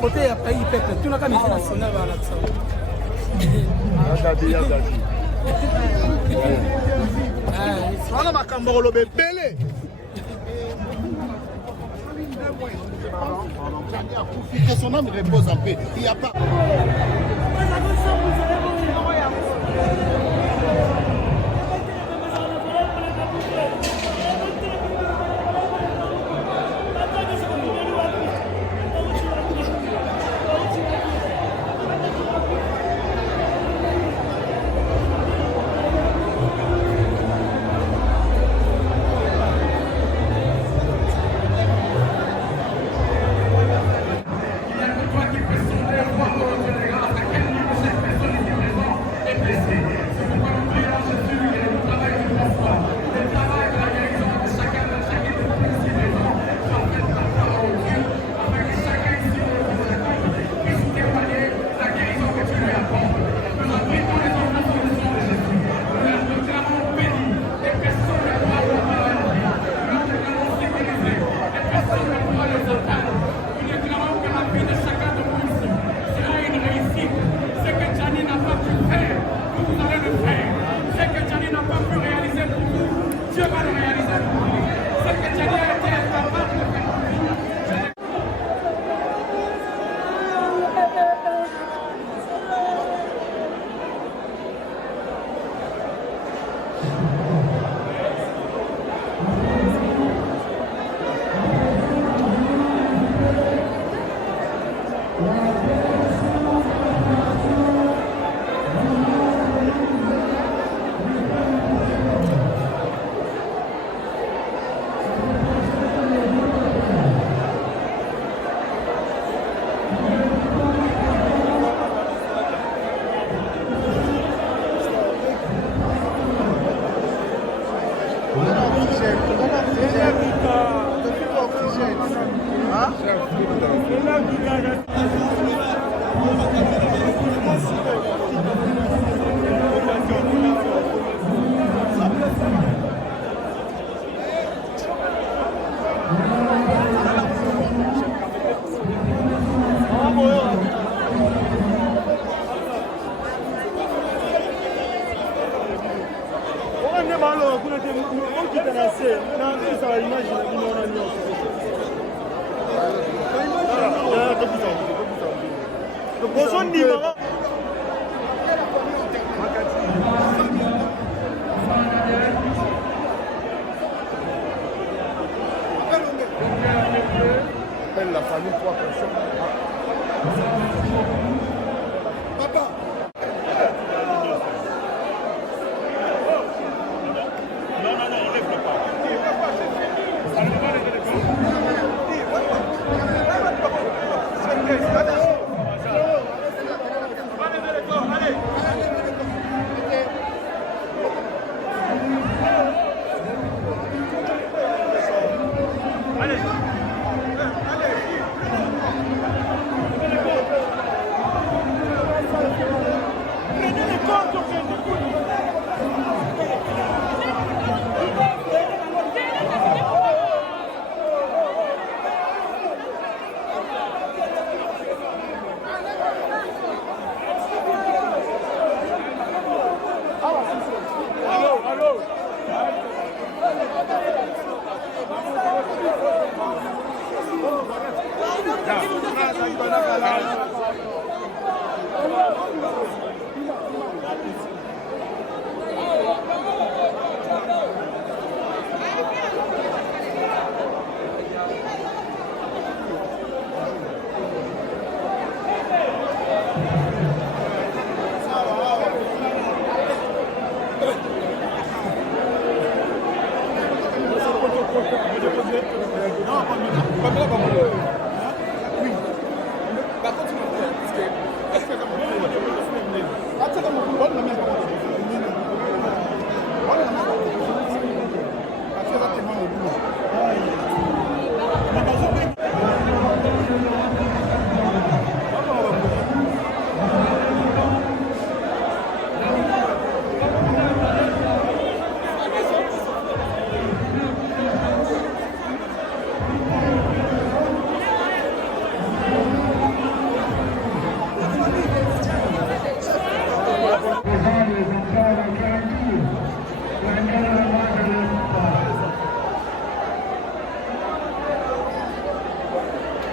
Côté ya pays peuple, tout le monde est national à la Macambolo Bélé. Que son âme repose en paix. Il n'y a pas. La famille, 3 personnes. Papa. Non, on lève le pas. Allez.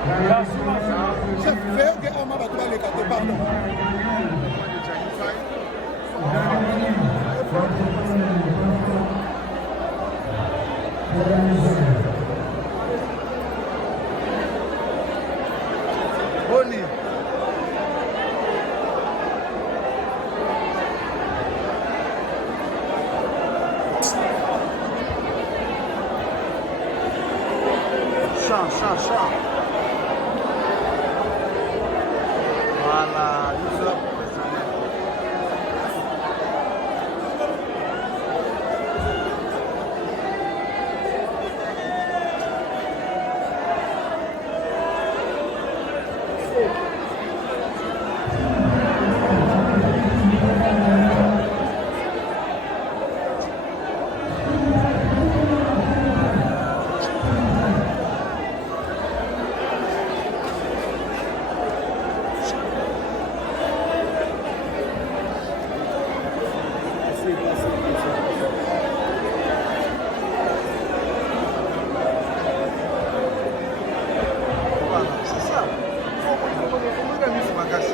Chef, fais que on m'a battu les cartes, pardon. Boni. Chat. Voilà, il est là professionnel. Voilà, c'est ça. Il faut que ma casse.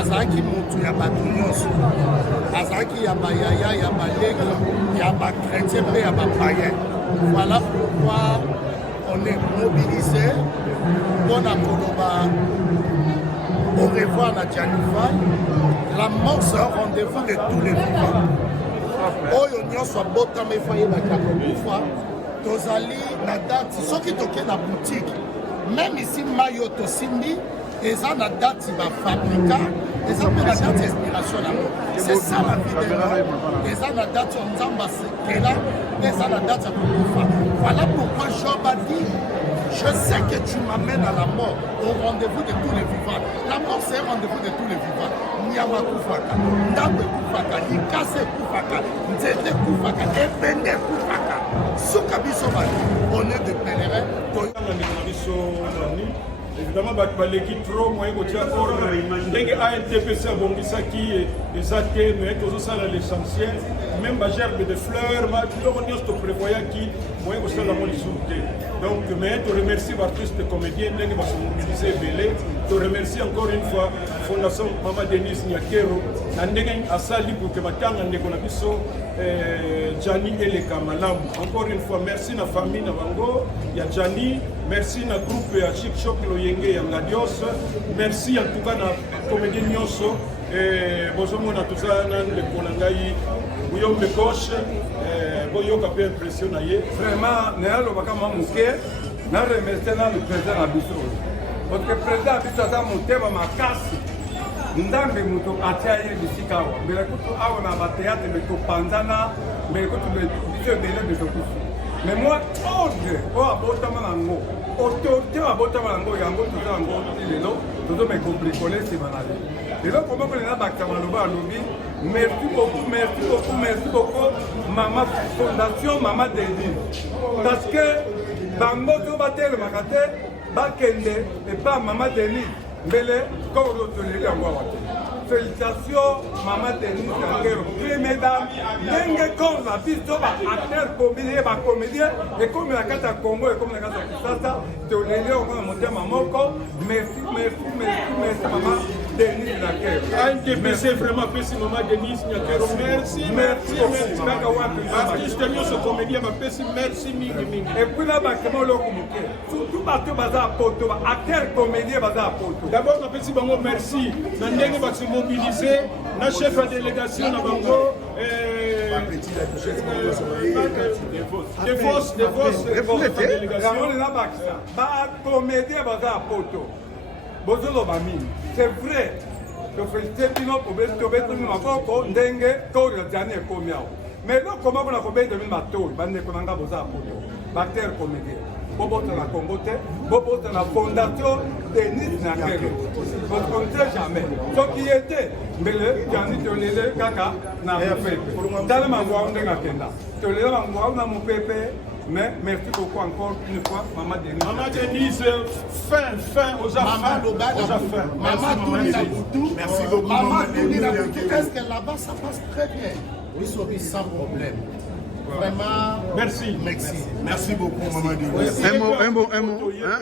azalaki mutu ya bato nyonso azalaki ya bayaya ya baleki ya bakretien mpe ya bapayen. Voilà pourquoi on est mobilisé mpona koloba au revoir na Janify. La mort c'est un rendez-vous de tous les vivants. Oyo nyonso abotama efayebaki akokufa tozali na date soki tokei na boutique même ici mayo tosimbi eza na date bafabrika eza mpe na date inspiration nango. C'est ça la vie de l'homme. Eza na date oyo nzambe asekela mpe eza na date ya kokufa. Voilà pourquoi Job a dit je sais que tu m'amènes à la mort, au rendez-vous de tous les vivants. La mort c'est un rendez-vous de tous les vivants. Nyama kufaka, ndambe kufaka, likase kufaka, nzete kufaka, epende kufaka. Suka biso bati, on est des pèlerins. Évidemment, baleki trop moyen de tirer ordre. Dès que ANTPC a bombisaki les athées, mais tout ça l'essentiel. Même ma gerbe de fleurs, ma l'ornios te prévoyait qui moyen de ça la molisouté. Donc, mais te remercie l'artiste comédien, dès que va se mobiliser belé. Te remercie encore une fois Fondation Maman Denise Nyakero. Nandegen asali pour que matanga ndeko na biso Jani et les Kamalam. Encore une fois, merci na famille na bango, ya Jani. Merci na groupe ya Chic Choc Loyenge ya Ngadios. Merci en tout cas na comédien Nyoso. Bozomo na tuzana le konangai Buyombe Koche. Boyoka pe impression na ye. Vraiment, néalo bakama muke na remercier na le président Abisso. Parce que président Abisso a motema makasi. Ndambe muto atia ye bisika wa. Mbele kutu awa na bateate beto panzana, mbele kutu biso bele beto kufu. Mais moi, ordre, oh abotama nango. Autorité abotama nango yango tuza nango lelo, tuzo me bricoler c'est banali. Lelo comment que na bakama loba lobi, merci beaucoup Maman Fondation Maman Dédine. Parce que bango to batel makate bakende epa Maman Denise mbele koko toleli yango awa te. Félicitations Maman Denise Nyangero, première dame, ndenge comme la biso ba acteur comédien ba comédien et comme la carte à Congo et comme la carte à Kinshasa, toleli yango na motema moko. Merci Maman Denise Nyangero. ANTPC vraiment pesi Maman Denise Nyangero. Merci. Artiste nyonso comédien bapesi merci mingi. Et puis là bakemo loko moke. Surtout bato baza poto ba acteur comédien baza poto. D'abord napesi bango merci. Na ndenge basi mobiliser na chef de délégation na bango des forces délégation là ba comédien baza poto. Bozolo ba mini. C'est vrai. Que féliciter bino pour beto maboko ndenge ko ya jane ekomi awo. Mais non comment on a combien de mille bateaux bande ko nanga boza poto. Bacteur comédien. Bobo na Combote, Bobo na fondation Denise Nyangero. Donc on ne sait jamais. Ce qui était, mais le Yannick Tolele Kaka n'a rien fait. Dans le mangoua, on a kenda. Tolele mangoua, on a mon pépé. Mais merci beaucoup encore une fois, Maman Denise. Maman Denise, fin aux affaires. Merci beaucoup, Maman Denise. Est-ce que là-bas, ça passe très bien? Oui, sans problème. Vraiment, merci beaucoup, Maman Denise. Un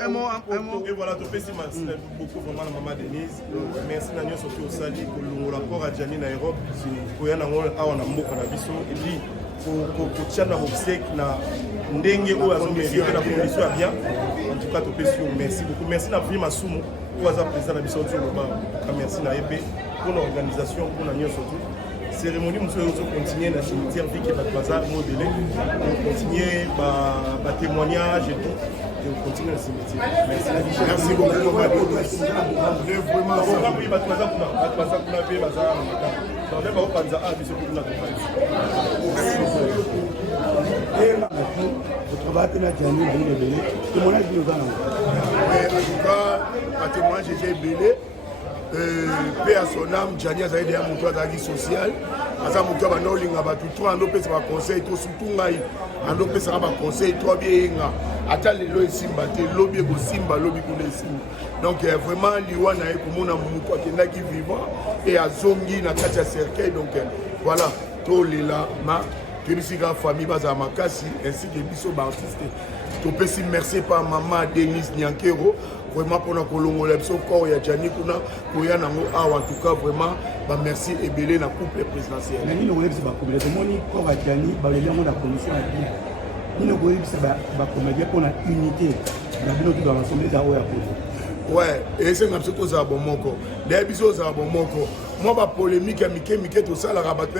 mot. Et voilà, tu fais beaucoup vraiment la Maman Denise. Merci Nagnon surtout au Sali, pour le rapport à Gianni Nairobi, pour y aller à Namboka Nabiso, et puis pour Tchana Obsek, Ndenge ou à son mérite, la condition est bien. En tout cas, tu fais merci beaucoup. Merci à Prima Soumo, pour avoir président Nabiso Tchouloba. Merci à l'EP pour l'organisation, pour Nagnon surtout. Cérémonie, nous allons continuer dans le cimetière Vic et Bazar modélé, pour continuer par témoignage et tout. Et on continue dans le cimetière. Merci beaucoup. En tout cas, j'ai belé. Paix à son âme, Gianni a été un moteur d'agri social. À sa moteur, on a tout un autre conseil, tout surtout un autre conseil, trop bien. Attends les lois simba, lobby go simba, lobby go simba. Donc vraiment, l'Iwan a pour mon amour qui est vivant et à Zongi, na kacha cercueil. Donc voilà, tout les là, ma famille basa makasi ainsi que biso artiste. To pesi merci par Maman Denise Nyangero. Vraiment pour notre Colombo, son corps et Gianni Kuna, pour y en en tout cas vraiment, merci et belé la couple présidentielle. Mais nous avons dit que le corps à Gianni, la commission a dit, nous avons dit que pour la unité, nous avons dans l'ensemble des arômes. Ouais, et c'est un peu de ça, bon moko. Des bisous, ça, bon moko. Moi, ma polémique, Mickey, tout ça, la rabatte,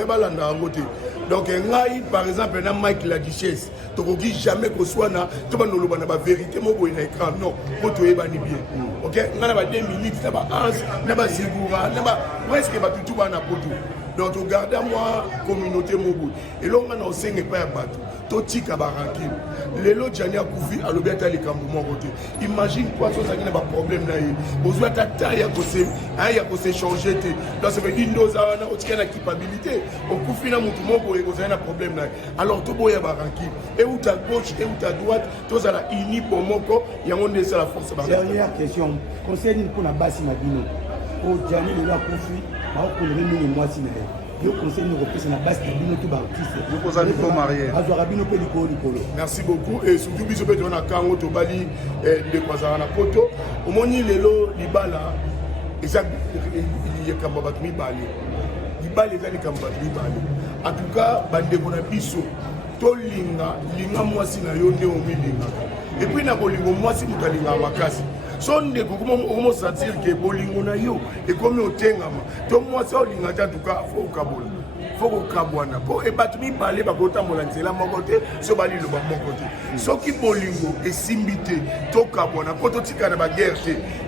donc, par exemple, dans Mike la Duchesse, tu ne dis jamais que soit na, tu vas nous le la vérité, mon boy, non, pour te bien. Ok, on a 2 minutes, on a 1, on a Sigura, on a presque tout le monde. Donc, regardez moi, communauté Mobu. Et là, on a aussi un peu de bateau. Toti Kabaranki. Les lots Gianni a couvert à l'objet de mon côté. Imagine quoi, ça n'a pas de problème. Vous avez ta taille à s'échanger. Donc, ça veut dire que nous avons une équipabilité. Au coup, finalement, tout le monde a un problème. Alors, tout le monde est et où ta gauche et où ta droite, tous à la uni pour mon corps, il y a la force. Dernière question. Conseil pour la base Mabino. Pour Gianni, il a conflit. Pour le même moi, si je conseille de représenter la base de Bino tout artiste. Je pose un niveau marié. Merci beaucoup. Et surtout, je vais donner un canot au Bali de Kwazarana Poto. Au Moni Lelo, Libala, il y a Kambabatmi Bali. Libala, il y a Kambabatmi Bali. En tout cas, Bandego Nabiso, Tolinga, Linga Mwasi na Yonde Omilinga. Et puis, Nabolingo Mwasi Mutalinga Makasi. Sonde comment sentir que bolingo na yo et comme au tengama to moi ça olinga ta tout cas faut kabwana pour et batumi parler ba kota molanzela mon côté so bali le ba mon côté so ki bolingo et simbité to kabwana ko to tika na ba guerre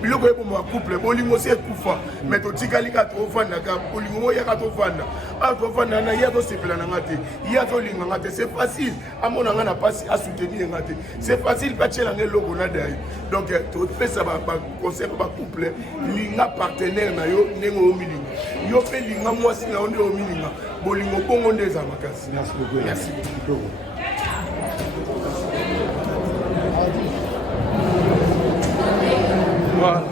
biloko e pour couple bolingo c'est kufa mais to tika lika to fanda ka bolingo mo ya ka to fanda a to fanda na ya to sepela na ngate ya to linga ngate c'est facile à mon nga na passe à soutenir ngate c'est facile ba tshela ngeloko na dai donc to pesa ba conseil ba couple linga partenaire na yo nengo omilinga yo pe linga mwasi na onde omilinga bolingo bongo ndeza makasi. Merci beaucoup. Merci beaucoup. Voilà.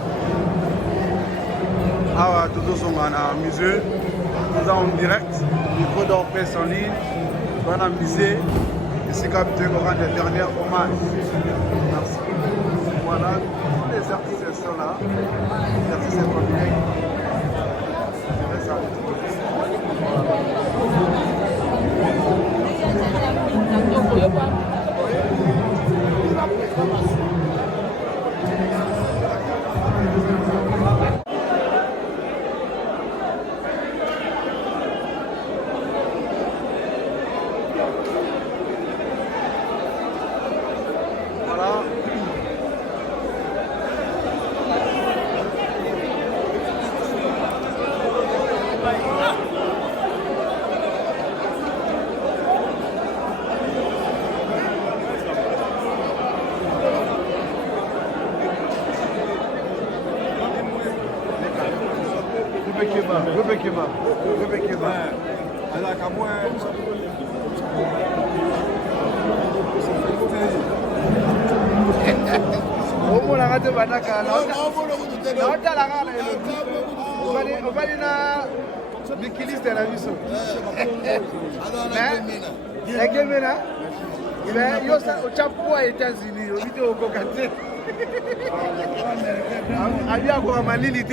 Ah, tout sont en musée. Nous en direct. Micro d'or presse en ligne. On a musée. Et c'est comme tu rendre les derniers hommages. Merci. Voilà. Tous les artistes sont là. Les artistes sont combinés.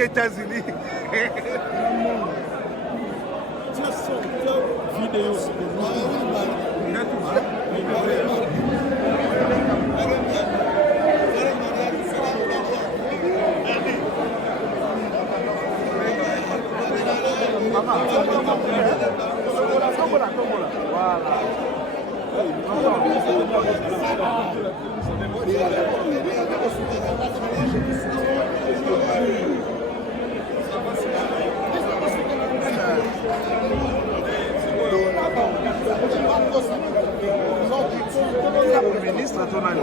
États-Unis. Ministre, ton ami.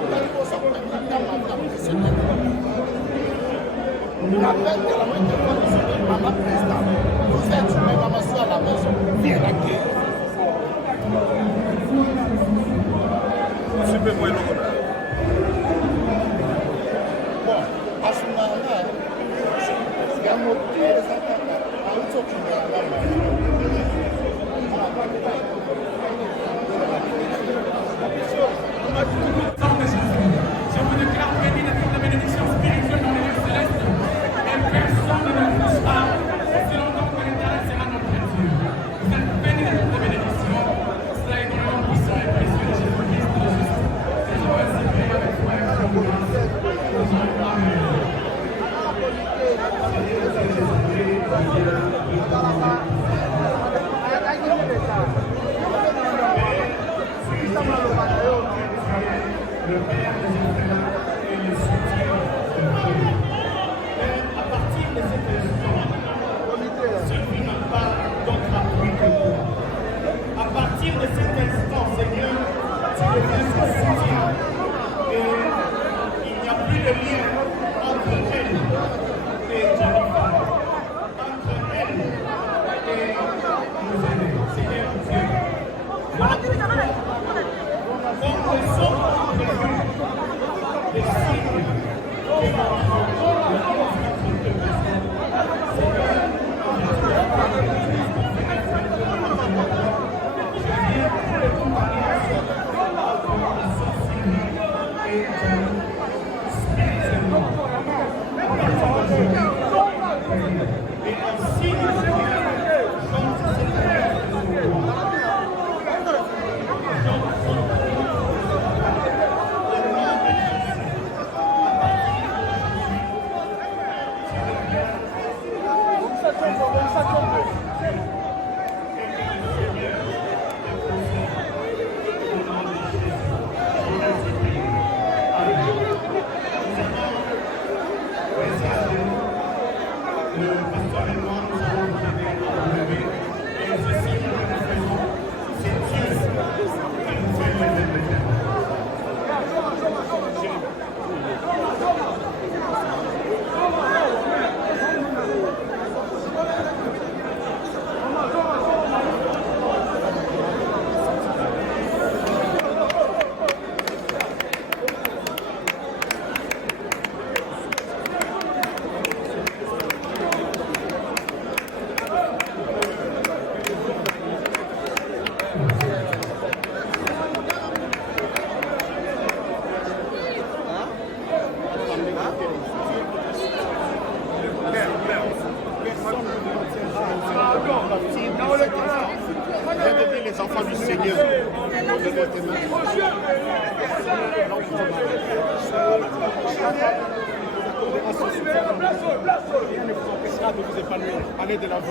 de vous épanouir, aller de l'avant.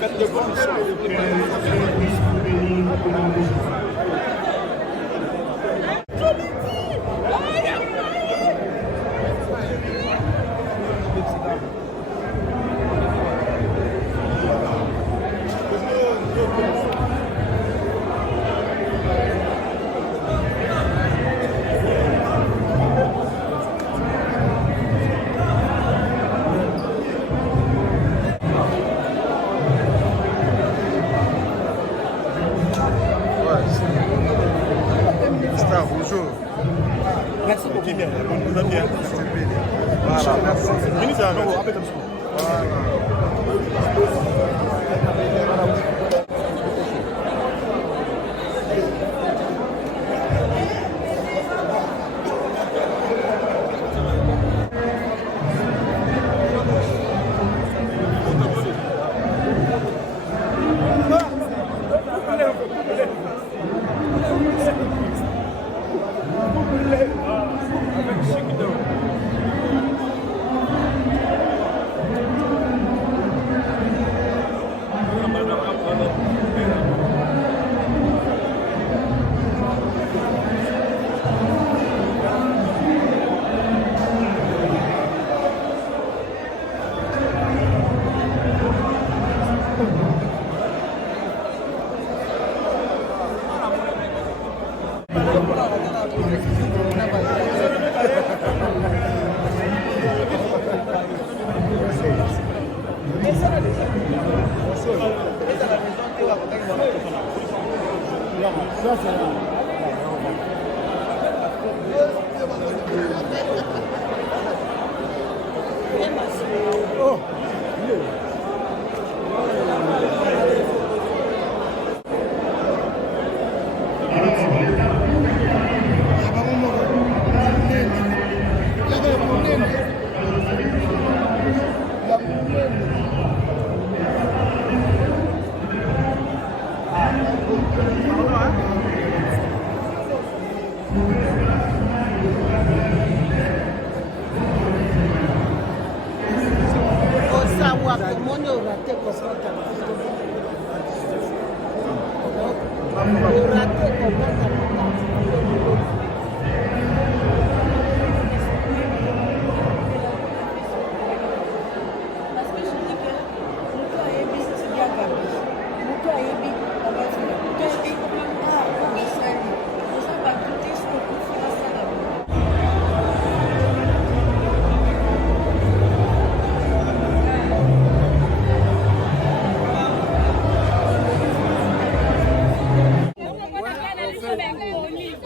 Faites de bonnes choses. Bonjour. Merci beaucoup. Bien, vous allez bien. Voilà, merci. Ministre,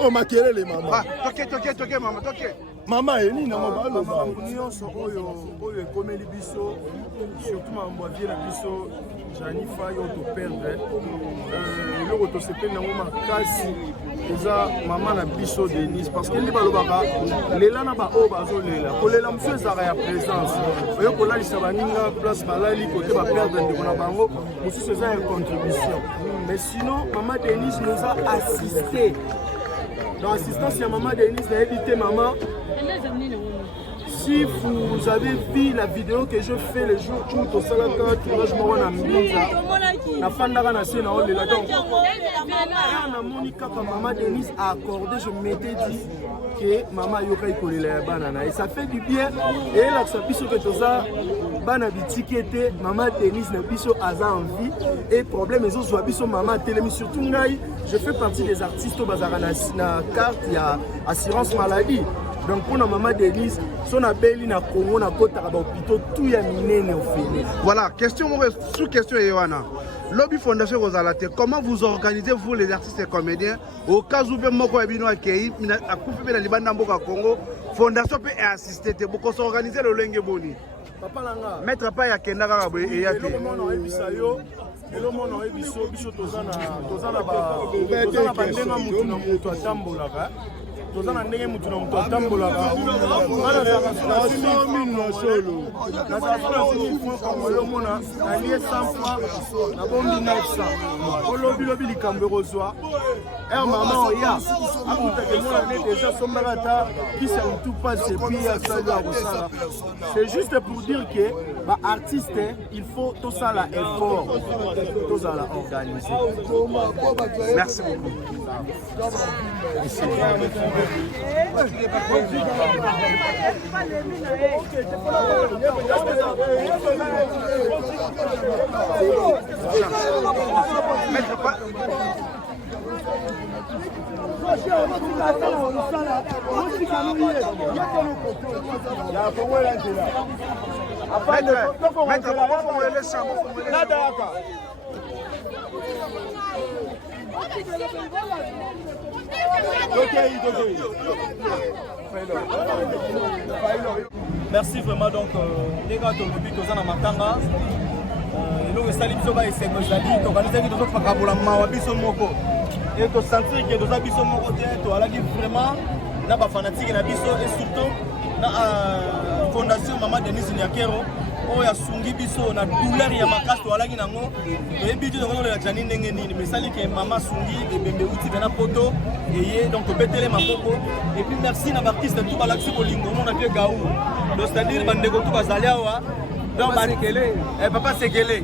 Oh, makelele mama. Toke mama, toke. Mama eni na mobalo ba. nyonso oyo ekomeli biso surtout mambo ya vie na biso janifa yo toperdre eloko tosepeli nango makasi eza mama na biso Denise parce que nde balobaka lela na baoyo bazolela kolela mosu ezalaka ya présence oyo kolalisa baninga place balali kote baperdre ndeko na bango mosusu eza ya contribution mais sinon mama Denise nous a assisté dans l'assistance ya mama Denise nayebi te mama. Si vous avez vu la vidéo que je fais le jour où tu as fait le tournage, maman Denise a accordé, je m'étais dit que maman Yoka Ikolila banana et ça fait du bien. Et là, ça piso que tu as banabi ticket, maman Denise n'a piso aza envie et problème les autres biso maman télé surtout ngai, je fais partie des artistes au bazar na carte il y a assurance maladie. Donc pour la maman Denise, son appel na Congo na kota ba hôpital tout ya minene au fait. Voilà, question sous question Yohana. Lobby Fondation Rosalate, comment vous organisez vous les artistes et comédiens au cas où vous moko ebino akei a couper la libanda mboka Congo, Fondation peut assister te beaucoup s'organiser le lenge boni. Papa langa. Mettre pas ya kenda ka ba e ya te. Elo mono ebiso biso tozana ba ndenga mutu na mutu atambolaka. toza na ndenge mutu na moto atambolaka wana nazalaka so omona alie 100 francs nabombi 900 olobilobi likambo ekozwa ere mama oya akutake mona ne deja sombaka ata kisa mutu pase epi asali ya kosala c'est juste pour dire que baartiste il faut tosala effort tozala organisé. Merci beaucoup. Merci vraiment donc les gars de l'obit aux Matanga. Nous salut Soba et c'est nos amis. Donc nous avons d'autres fakabola mawabiso moko. Et to sentir que nous abiso moko to ala dit vraiment na ba fanatique na biso et surtout na fondation Maman Denise Nyakero. Oh ya sungi biso na douleur ya makasi to alaki nango et bidji donc la jani ndenge nini mais sali que maman sungi et bembe uti bena poto et donc to betele mapoko et puis merci na artiste tout balaxi bolingo mon appelé gaou donc c'est-à-dire bande ko tout bazalia wa donc barikele et papa sekele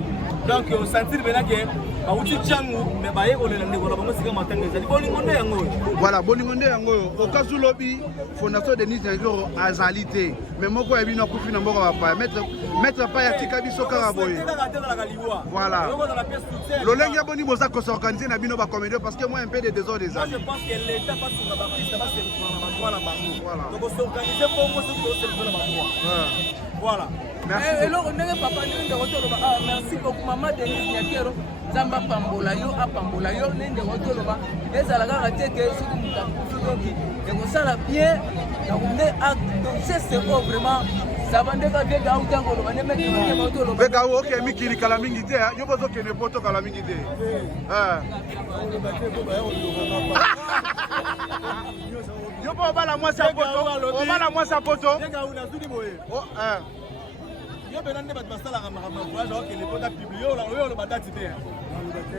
donc on sentir bena que bauti changu mais baye ko le ndeko la bango sika matanga zali bolingo nde yango voilà bolingo nde yango okazu lobi fondation Denise Nyakero azalité mais moko ya bino kufi na mboka ba mettre pas ya tika biso kaka boye voilà lolenge boni boza ko s'organiser na bino ba comédie parce que moi un peu de désordre des moi je pense que l'état pas sur la artiste parce que voilà donc on s'organiser pour moi c'est le voilà merci alors ndenge papa ndenge rotoloba merci beaucoup Maman Denise Nyakero zamba pambola yo apambola yo ndenge rotoloba ezala kaka teke soki mutakufi ekosala bien na kunde acte donc c'est vraiment sabandeka de gaou tango loba nemeki ke rotoloba be gaou OK mikili kala mingi te yo bozo ke ne poto kala mingi te yo po bala moi sa poto o bala moi sa poto de gaou na zudi boye yo benande bat basala kamara voyage ok les potes publié yo le badati te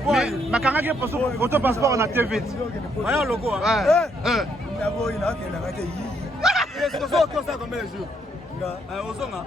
mais makanga ke photo passeport na TV maya logo na boy na ke na kate yi c'est ça comme ça comme les jours ozonga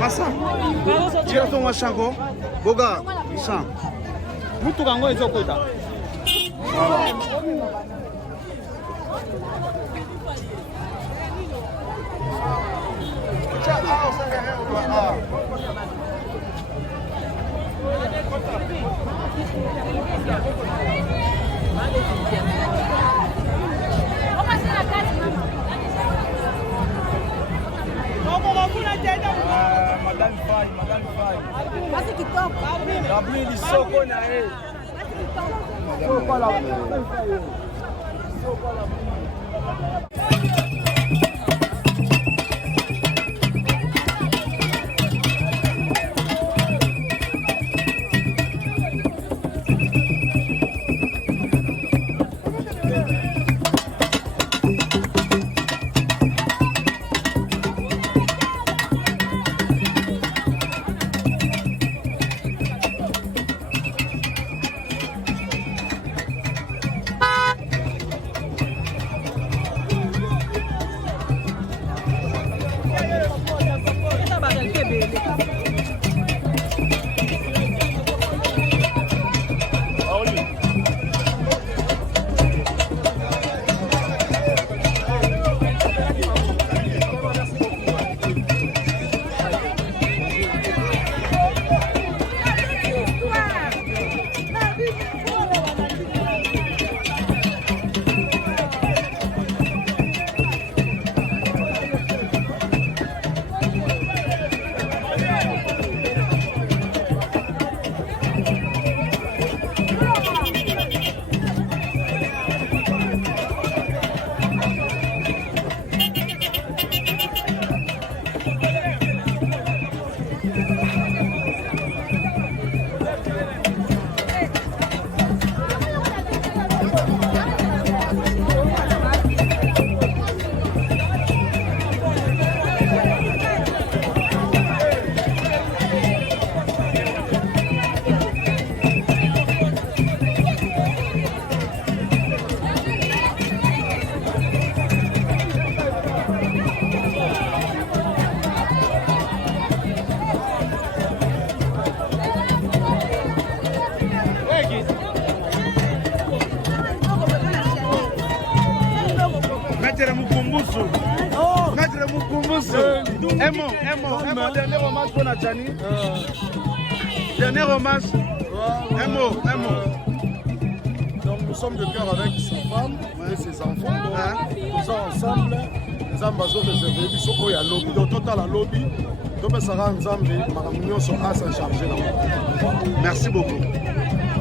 Masa, tira ton machango, boga, sang. Mutu kango ezokota. Madame Faye. Basi kitoko. Kabli lisoko na yeye. Soko la. Soko la. Un mot, dernier hommage pour Nadjani. Dernier hommage. Un mot. Donc nous sommes de cœur avec sa femme et ses enfants. Donc nous sommes ensemble. Nous avons besoin de réserver du soco et à lobby. Donc total à lobby. Donc ça rend ensemble. Ma réunion sont à s'en charger. Merci beaucoup.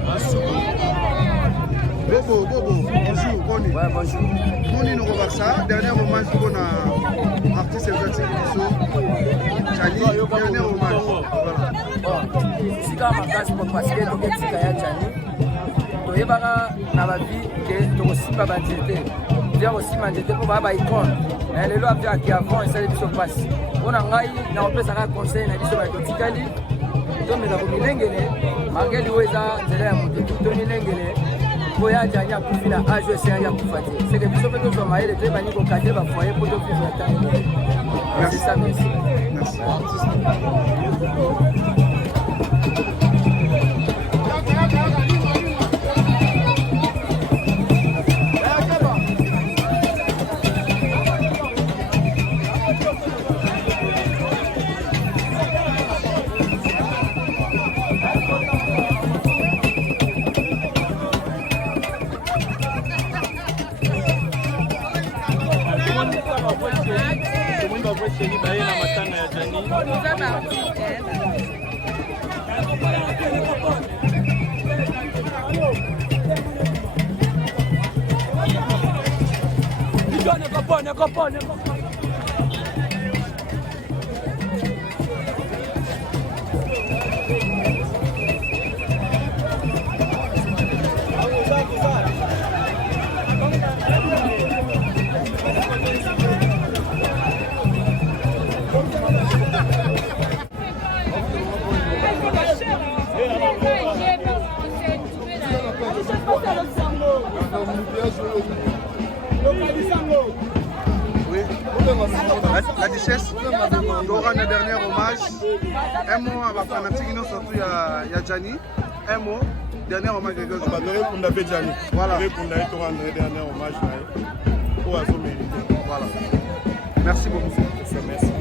Merci beaucoup. Bobo, bonjour. Boni. Ouais, bonjour. Boni nous revoit ça. Dernier hommage pour un artiste exotique. Chani, dernier hommage. Voilà. C'est quand même un cas pour passer. Donc c'est Chani. toyebaka na bavi ke tokosimba banzete via kosimba nzete mpo baya baicone lelo aviaki avant esali biso mpasi mpo na ngai na kopesaka conseil na biso baye totikali tomeka komilengele mangeli oyo eza nzela ya moto tomilengele mpo ya jani akufi na age ese yangi akufa te seke biso mpe tozwa mayele toyebani kokadre bafoye mpo tofivre ntango merci ça merci La duchesse, on aura un dernier hommage. Un mot à la fanatique, surtout il y a Gianni. Un mot, dernier hommage à quelque chose. Voilà. Voilà. Merci beaucoup. Merci.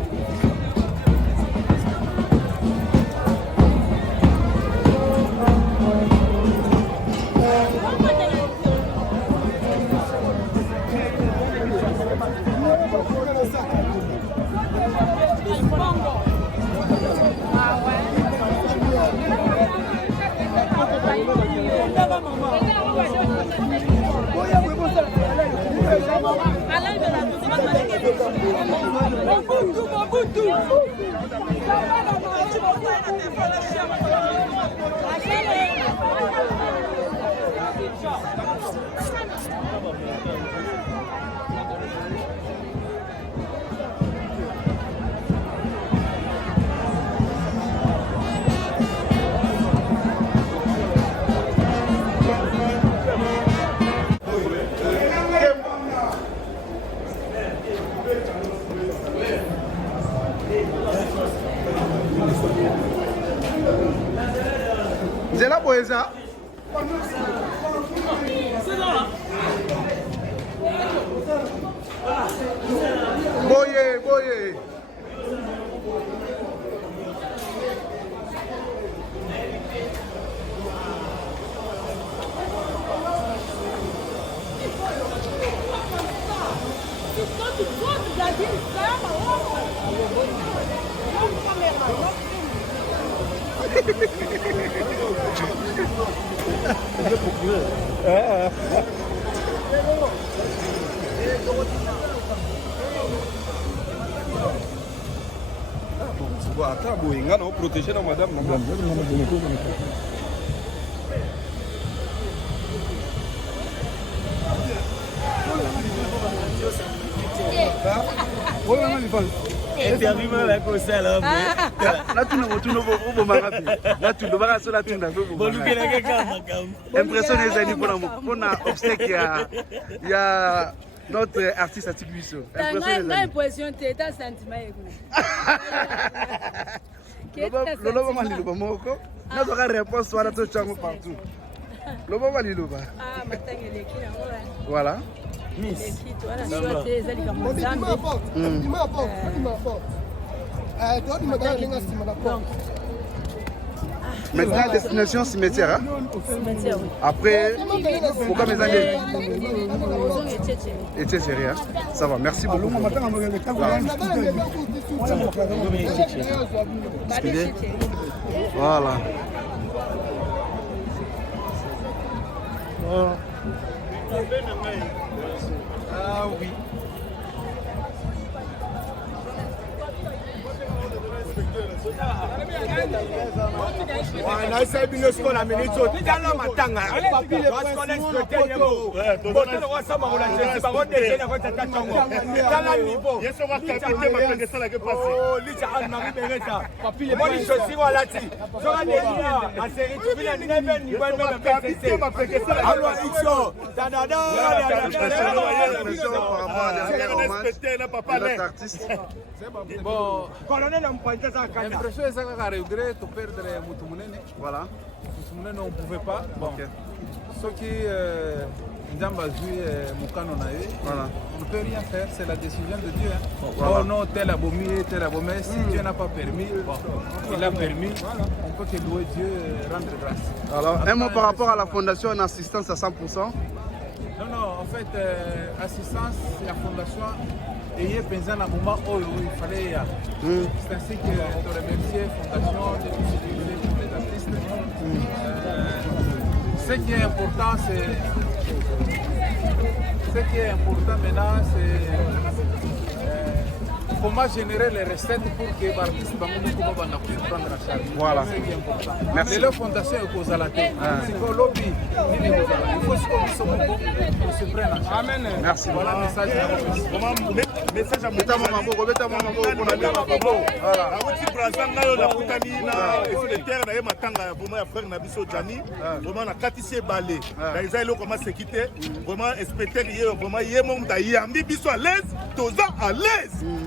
Nzela Boeza. Boye. Attends, Boinga, on protège la madame. Impression les amis pour un obstacle il y a notre artiste à Tibuiso. Impression c'est un sentiment. Lolo mama liloba moko na toka réponse wana to chango partout. Lobo mama liloba. Ah matangele kina ngola. Voilà. Miss. Voilà, soit ezali comme ça. Maintenant, destination cimetière. Hein? Cimetière, oui. Après, pourquoi mes amis? Et Tchétchérie, hein? Ça va, merci beaucoup. Voilà. Ah oui. nayebi bino siko na minute oyo titala matanga basiko na exploite yemo botelo wasamakola jesi bango dese na kota tatongo tala niveau licha anmari bereta moni chosingo alati soka nelia aseri tubina nebe nibo mepesese alwa iso dadada bon colonel ampanta za kanya l'impression c'est que regret de perdre Moutoumounen. Voilà. Moutoumounen on ne pouvait pas. Bon. Okay. Ce qui Ndjamba Zui Moukano Nae. Voilà. On ne peut rien faire, c'est la décision de Dieu. Hein. Voilà. Oh non, tel abomé, tel abomé. Si Dieu n'a pas permis, bon, il a permis. On peut que louer Dieu, rendre grâce. Alors, un mot par rapport à la fondation en assistance à 100%. Non, en fait, assistance et la fondation. Et pensé à un moment où il fallait. C'est ainsi que je remercie la Fondation de l'utiliser pour les artistes. Ce qui est important, maintenant, c'est comment générer les recettes pour que les artistes puissent prendre en charge. Voilà. C'est ce qui est important. Merci. Et la fondation est causale à terre. C'est que lobby, il faut que se prenne en charge. Amen. Merci. Voilà le message. Message à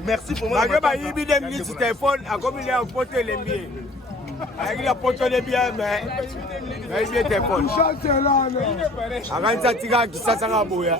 merci pour moi. Il y a un téléphone, à combien il a porté les billets. Il a porté les billets, mais il y a un téléphone. Avant ça, tu as dit que ça s'en va bouillir.